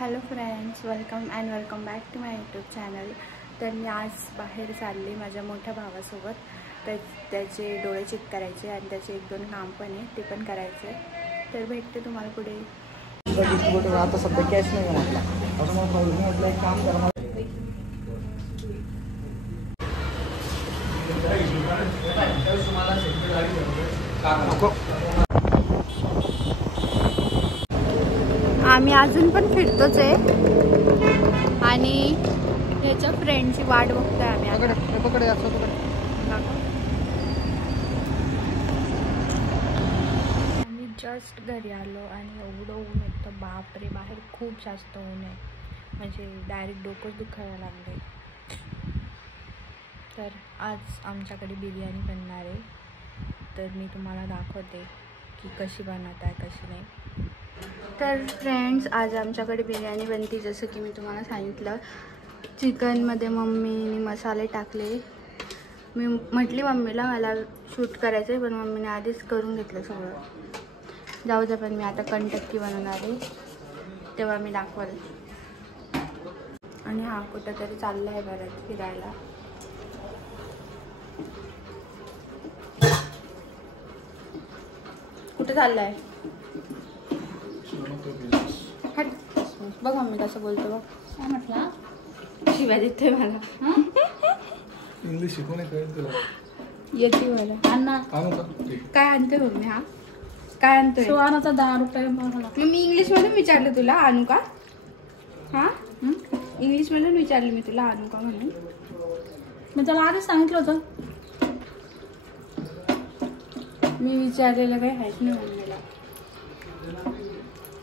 Hello friends, welcome back to my YouTube channel. तर मी आज बाहेर चालले माझ्या मोठ्या भावासोबत. तर त्याचे डोळे चेक करायचे आणि त्याचे 1-2 काम पण आहे, ते पण करायचे. तर भेटते तुम्हाला पुढे. आता सध्या कॅश नाही म्हटलं, आता मग म्हटलं एक काम करा. आम्ही अजून पण फिरतोच आहे आणि ह्याच्या फ्रेंडची वाट बघतोय आम्ही. आम्ही जस्ट घरी आलो आणि एवढं ऊन होतं, बापरे, बाहेर खूप जास्त ऊन आहे. म्हणजे डायरेक्ट डोकंच दुखायला लागले. तर आज आमच्याकडे बिर्याणी बनणार आहे. तर मी तुम्हाला दाखवते की कशी बनवत आहे कशी नाही. तर फ्रेंड्स, आज आमच्याकडे बिर्याणी बनती. जसं की मी तुम्हाला सांगितलं, चिकनमध्ये मम्मीने मसाले टाकले. मी म्हटली मम्मीला मला शूट करायचं आहे, पण मम्मीने आधीच करून घेतलं सगळं. जाऊ द्या, पण मी आता कंटक्की बनवणार आहे, तेव्हा मी दाखवल. आणि हा कुठंतरी चालला आहे परत फिरायला. कुठे चालला आहे? बघ मम्मी कसं बोलतो. बघ काय म्हटलं, शिवाय देते मला. इंग्लिश शिकवणे कळेल तुला? येते मला. अन्ना काय आणतोय मम्मी? हा काय आणतोय? सुहानाचा 10 रुपये. मग मी इंग्लिशमधून विचारलं तुला आणू का? हा इंग्लिशमधून विचारलं मी तुला आणू का म्हणून. मी त्याला आधीच सांगितलं होतं. मी विचारलेलं काही आहेच नाही मम्मीला.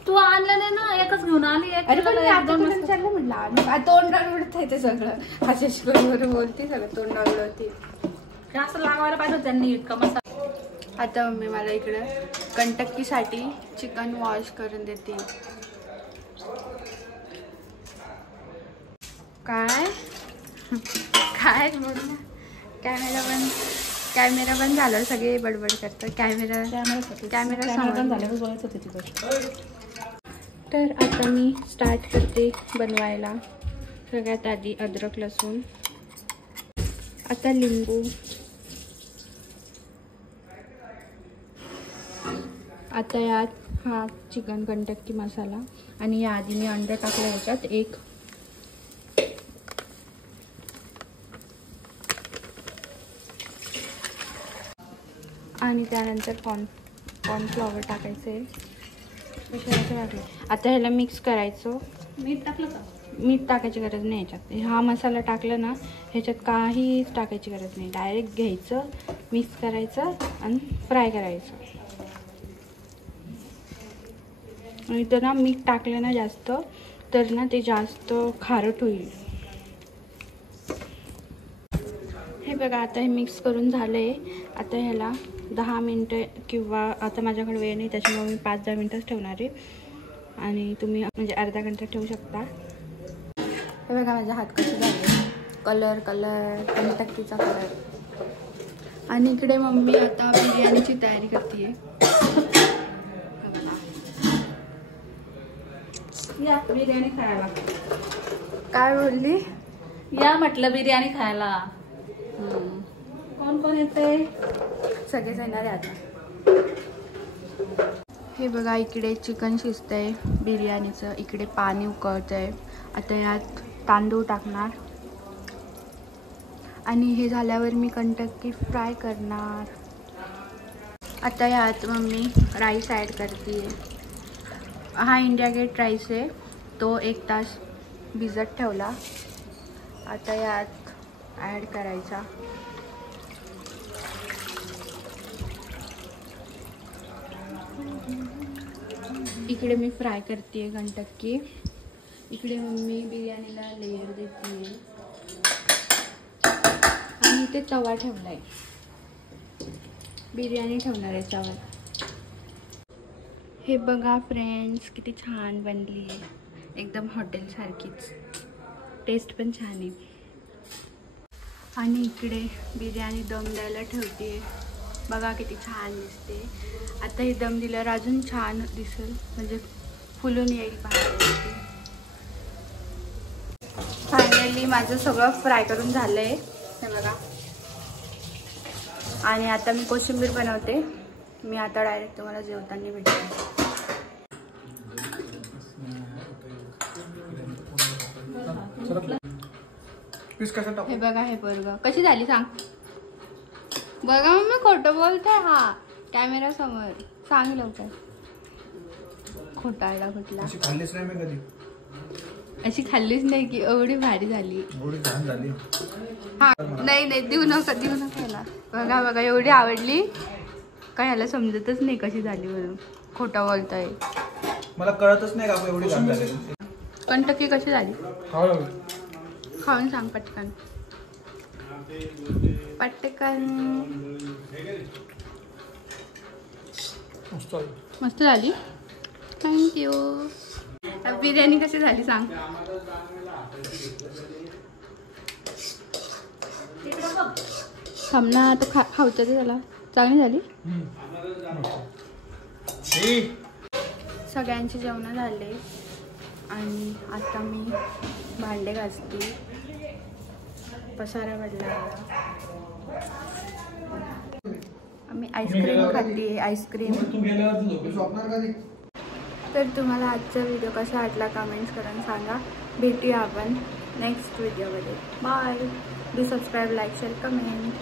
तू आणलं नाही ना, एकच घेऊन आली. अरे पण मी आता तुला विचारलं म्हटलं आणू का? तोंडावर उडत आहे ते सगळं. अशाच बरोबर बोलते, सगळं तोंडावर उडवते. असं लावायला पाहिजे त्यांनी इतका मसाला. आता मम्मी मला इकडं कंटक्कीसाठी चिकन वॉश करून देते. काय काय बोल ना. कॅमेरा बंद झालं, सगळे बडबड करतात. कॅमेरा समोर झाल्यावर बोलायचं होतं तिथं. तर आता मी स्टार्ट करते बनवायला. सगळ्यात आधी अद्रक लसूण, आता लिंबू, आता यात हा चिकन कंटक्की मसाला. आणि याआधी मी अंडं टाकलं ह्याच्यात एक. आणि त्यानंतर कॉर्नफ्लॉवर टाकायचं आहे. आता ह्याला मिक्स करायचं. मीठ टाकलं का? मीठ टाकायची गरज नाही ह्याच्यात. हा मसाला टाकला ना, ह्याच्यात काहीच टाकायची गरज नाही. डायरेक्ट घ्यायचं, मिक्स करायचं आणि फ्राय करायचं. आणि तर ना मीठ टाकलं ना जास्त, तर ना ते जास्त खारट होईल. हे बघा, आता हे मिक्स करून झालं आहे. आता ह्याला 10 मिनटं किंवा आता माझ्याकडे वेळ नाही त्याच्यामुळे मी 5-10 मिनटंच ठेवणार आहे. आणि तुम्ही म्हणजे अर्धा घंटा ठेवू शकता. हे बघा माझे हात कसे झाले, कलर कंटक्कीचा कलर. आणि इकडे मम्मी आता बिर्याणीची तयारी करते. या बिर्याणी खायला. काय बोलली? या म्हटलं बिर्याणी खायला. कोण कोण येते? सगळेच येणार आहे आता. हे बघा, इकडे चिकन शिजतंय बिर्याणीचं, इकडे पाणी उकळतंय. आता यात तांदूळ टाकणार आणि हे झाल्यावर मी कंटक्की फ्राय करणार. आता यात मम्मी राईस ॲड करते. हा इंडिया गेट राईस आहे, तो 1 तास भिजत ठेवला. आता यात ॲड करायचा. इकडे मी फ्राय करते कंटक्की. इकडे मम्मी बिर्याणीला लेयर देते. आणि इथे तवा ठेवला आहे, बिर्याणी ठेवणार आहे तवा. हे बघा फ्रेंड्स, किती छान बनली आहे, एकदम हॉटेलसारखीच. टेस्ट पण छान आहे. आणि इकडे बिर्याणी दम द्यायला ठेवते. बघा किती छान दिसते. आता हे दम दिल्यावर अजून छान दिसेल, म्हणजे फुलून येईल बाहेर. फायनली माझं सगळं फ्राय करून झालं आहे, हे बघा. आणि आता मी कोशिंबीर बनवते. मी आता डायरेक्ट तुम्हाला जेवताना भेटते. हे बघा, हे पोरगं कशी झाली सांग. बघा मी खोटं बोलते. हा कॅमेरा समोर सांग लवकर. खोटारडा कुठला. अशी खाल्लीच नाही की एवढी भारी झाली. हा नाही देऊ नका याला. बघा बघा एवढी आवडली का, ह्याला समजतच नाही कशी झाली म्हणून. खोटं बोलतोय. मला कळतच नाही का एवढी छान झाली. कंटकी कशी झाली खाऊन सांग पटकन. मस्त झाली. थँक्यू. बिर्याणी कशी झाली सांग. थांब ना, आता खाऊचं ते त्याला. चांगली झाली. सगळ्यांची जेवण झाले आणि आता मी भांडे घासते. पसारा पडला. आम्ही आईस्क्रीम खाते. आईस्क्रीम. तर तुम्हाला आजचा व्हिडिओ कसा वाटला कमेंट्स करून सांगा. भेटूया आपण नेक्स्ट व्हिडिओमध्ये. Bye. Do subscribe, like, share, comment.